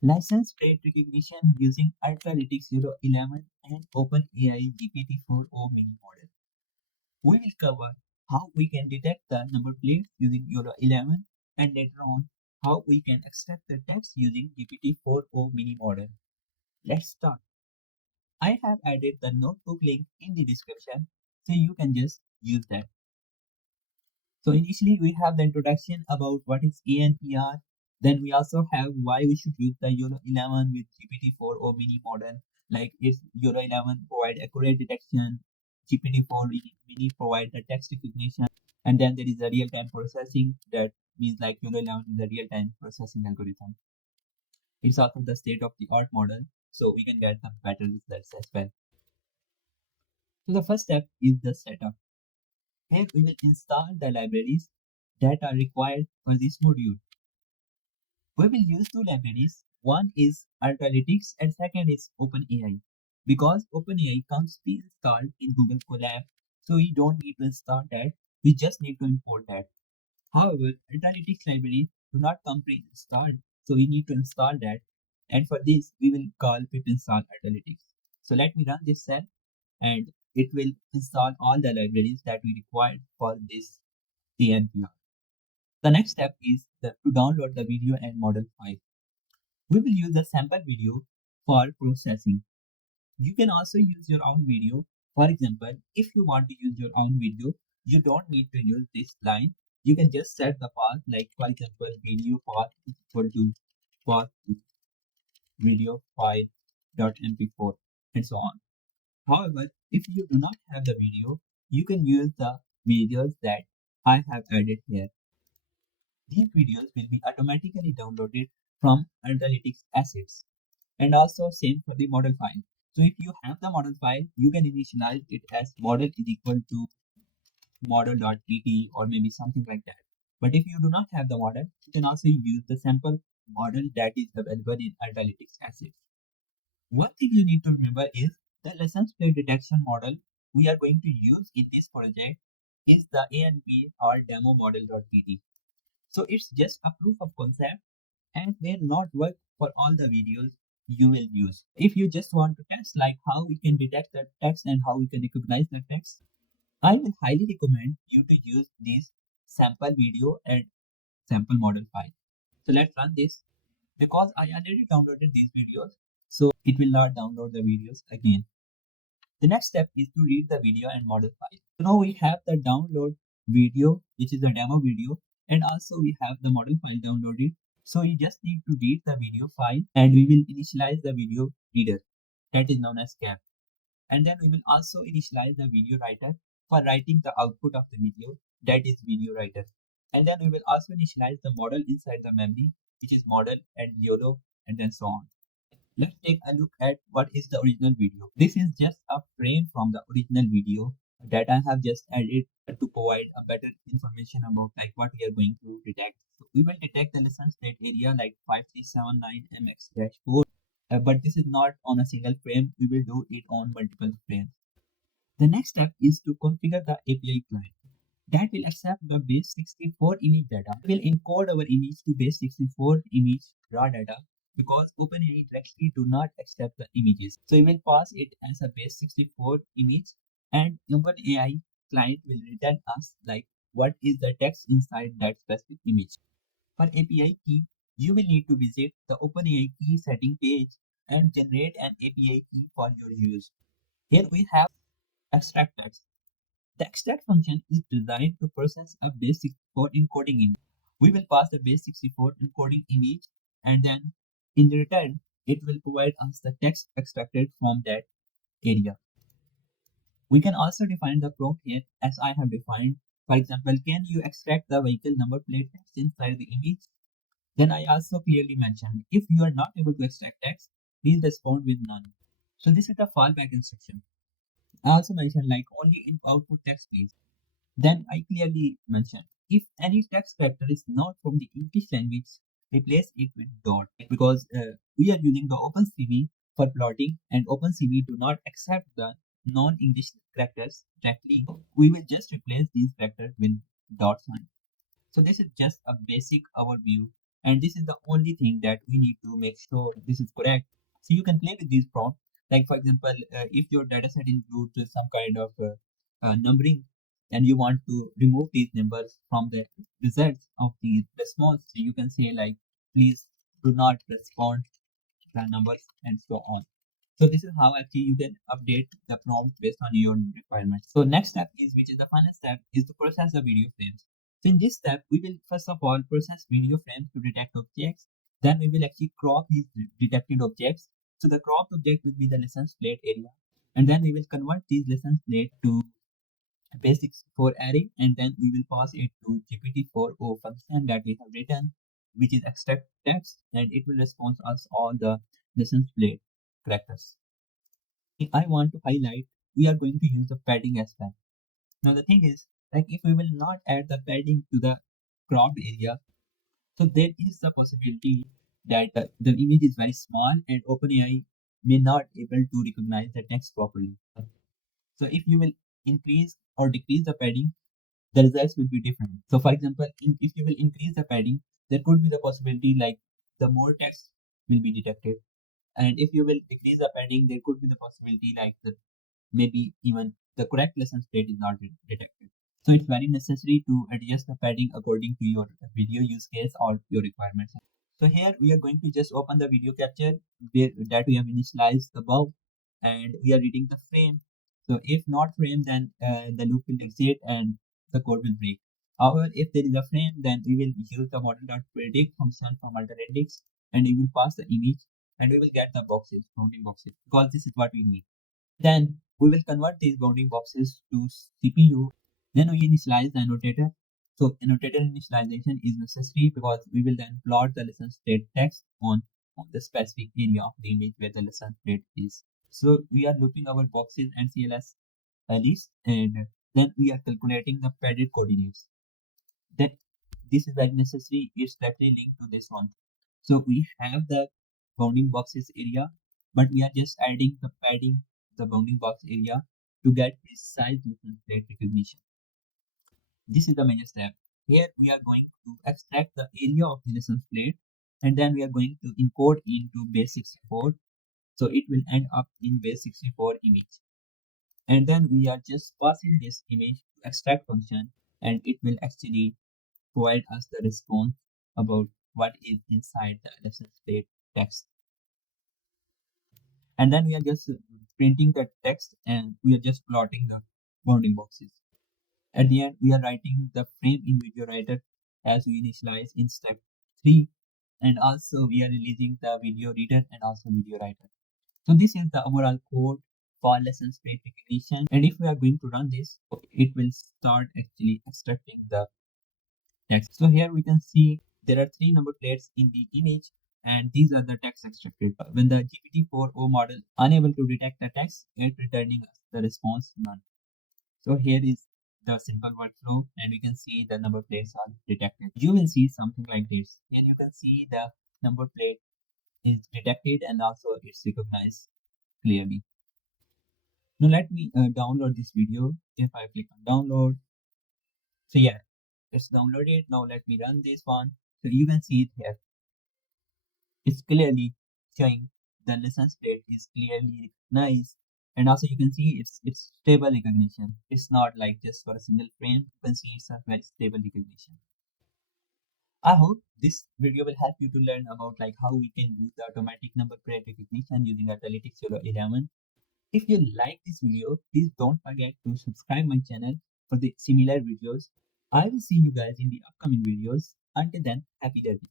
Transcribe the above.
License plate recognition using Ultralytics YOLO11 and OpenAI GPT-4o-Mini model. We will cover how we can detect the number plate using YOLO11 and later on how we can extract the text using GPT-4o-Mini model. Let's start. I have added the notebook link in the description so you can just use that. So initially we have the introduction about what is ANPR. Then we also have why we should use the YOLO11 with GPT-4o Mini model. Like it's YOLO11 provide accurate detection, GPT-4 Mini provide the text recognition, and then there is a real-time processing. That means like YOLO11 is a real-time processing algorithm. It's also the state-of-the-art model, so we can get the better results as well. So the first step is the setup. Here we will install the libraries that are required for this module. We will use two libraries. One is Ultralytics and second is OpenAI. Because OpenAI comes pre-installed in Google Colab, so we don't need to install that. We just need to import that. However, Ultralytics library do not come pre-installed, so we need to install that. And for this, we will call pip install Ultralytics. So let me run this cell and it will install all the libraries that we require for this ANPR. The next step is to download the video and model file. We will use a sample video for processing. You can also use your own video. For example, if you want to use your own video, you don't need to use this line. You can just set the path like for example video path is equal to path to video file.mp4 and so on. However, if you do not have the video, you can use the videos that I have added here. These videos will be automatically downloaded from Analytics assets and also same for the model file. So if you have the model file, you can initialize it as model is equal to model.pt or maybe something like that. But if you do not have the model, you can also use the sample model that is available in Analytics assets. One thing you need to remember is the license plate detection model we are going to use in this project is the ANPR demo model.pt. So it's just a proof of concept and may not work for all the videos you will use. If you just want to test like how we can detect the text and how we can recognize the text, I will highly recommend you to use this sample video and sample model file. So let's run this because I already downloaded these videos, so it will not download the videos again. The next step is to read the video and model file. So now we have the download video, which is the demo video, and also we have the model file downloaded. So you just need to read the video file and we will initialize the video reader that is known as cap. And then we will also initialize the video writer for writing the output of the video that is video writer. And then we will also initialize the model inside the memory, which is model and YOLO and then so on. Let's take a look at what is the original video. This is just a frame from the original video that I have just added to provide a better information about like what we are going to detect. So we will detect the license plate area like 5379MX-4, but this is not on a single frame. We will do it on multiple frames. The next step is to configure the API client that will accept the base64 image data. We will encode our image to base64 image raw data because OpenAI directly do not accept the images. So we will pass it as a base64 image and OpenAI client will return us like what is the text inside that specific image. For API key, you will need to visit the OpenAI key setting page and generate an API key for your use. Here we have extract text. The extract function is designed to process a base64 encoding image. We will pass the base64 encoding image and then in return, it will provide us the text extracted from that area. We can also define the prompt here as I have defined. For example, can you extract the vehicle number plate text inside the image? Then I also clearly mentioned if you are not able to extract text, please respond with none. So this is the fallback instruction. I also mentioned like only in output text please. Then I clearly mentioned if any text character is not from the English language, replace it with dot because we are using the OpenCV for plotting and OpenCV do not accept the non-English characters directly. We will just replace these characters with dot sign. So this is just a basic overview And this is the only thing that we need to make sure this is correct. So you can play with these prompts. Like for example, if your dataset includes some kind of numbering, and you want to remove these numbers from the results of the response, so you can say like, please do not respond the numbers and so on. So this is how actually you can update the prompt based on your requirements. So next step is, which is the final step, is to process the video frames. So in this step, we will first of all process video frames to detect objects. Then we will actually crop these detected objects. So the cropped object will be the license plate area. And then we will convert these license plate to basics for array, and then we will pass it to GPT-4o function that we have written, which is extract text, and it will respond us all the license plate characters. If I want to highlight, we are going to use the padding as well. Now the thing is, like if we will not add the padding to the cropped area, so there is the possibility that the image is very small and OpenAI may not able to recognize the text properly. So if you will increase or decrease the padding, the results will be different. So for example, if you will increase the padding, there could be the possibility like the more text will be detected. And if you will decrease the padding, there could be the possibility like the maybe even the correct license plate is not detected. So it's very necessary to adjust the padding according to your video use case or your requirements. So here we are going to just open the video capture that we have initialized above, and we are reading the frame. So if not frame, then the loop will exit and the code will break. However, if there is a frame, then we will use the model.predict function from Ultralytics, and we will pass the image, and we will get the boxes, bounding boxes, because this is what we need. Then we will convert these bounding boxes to CPU. Then we initialize the annotator. So annotator initialization is necessary because we will then plot the license plate text on the specific area of the image where the license plate is. So we are looping our boxes and CLS list, and then we are calculating the padded coordinates. Then this is very necessary. It's directly linked to this one. So we have the bounding boxes area, but we are just adding the padding the bounding box area to get precise license plate recognition. This is the major step. Here we are going to extract the area of the license plate, and then we are going to encode into base64. So it will end up in base64 image. And then we are just passing this image to extract function, and it will actually provide us the response about what is inside the license plate text. And then we are just printing the text, and we are just plotting the bounding boxes. At the end, we are writing the frame in video writer as we initialize in step 3, and also we are releasing the video reader and also video writer. So this is the overall code for license plate recognition, and if we are going to run this, it will start actually extracting the text. So here we can see there are 3 number plates in the image, and these are the text extracted. When the GPT-4o model unable to detect the text, it returning us the response none. So here is the simple workflow, and we can see the number plates are detected. You will see something like this. Here you can see the number plate is detected and also it's recognized clearly. Now let me download this video. If I click on download, so yeah, it's downloaded. Now let me run this one. So you can see it here. It's clearly showing the license plate is clearly recognized, and also you can see it's stable recognition. It's not like just for a single frame. You can see it's a very stable recognition. I hope this video will help you to learn about like how we can use the automatic number plate recognition using Ultralytics YOLO11. If you like this video, please don't forget to subscribe my channel for the similar videos. I will see you guys in the upcoming videos. Until then, happy learning.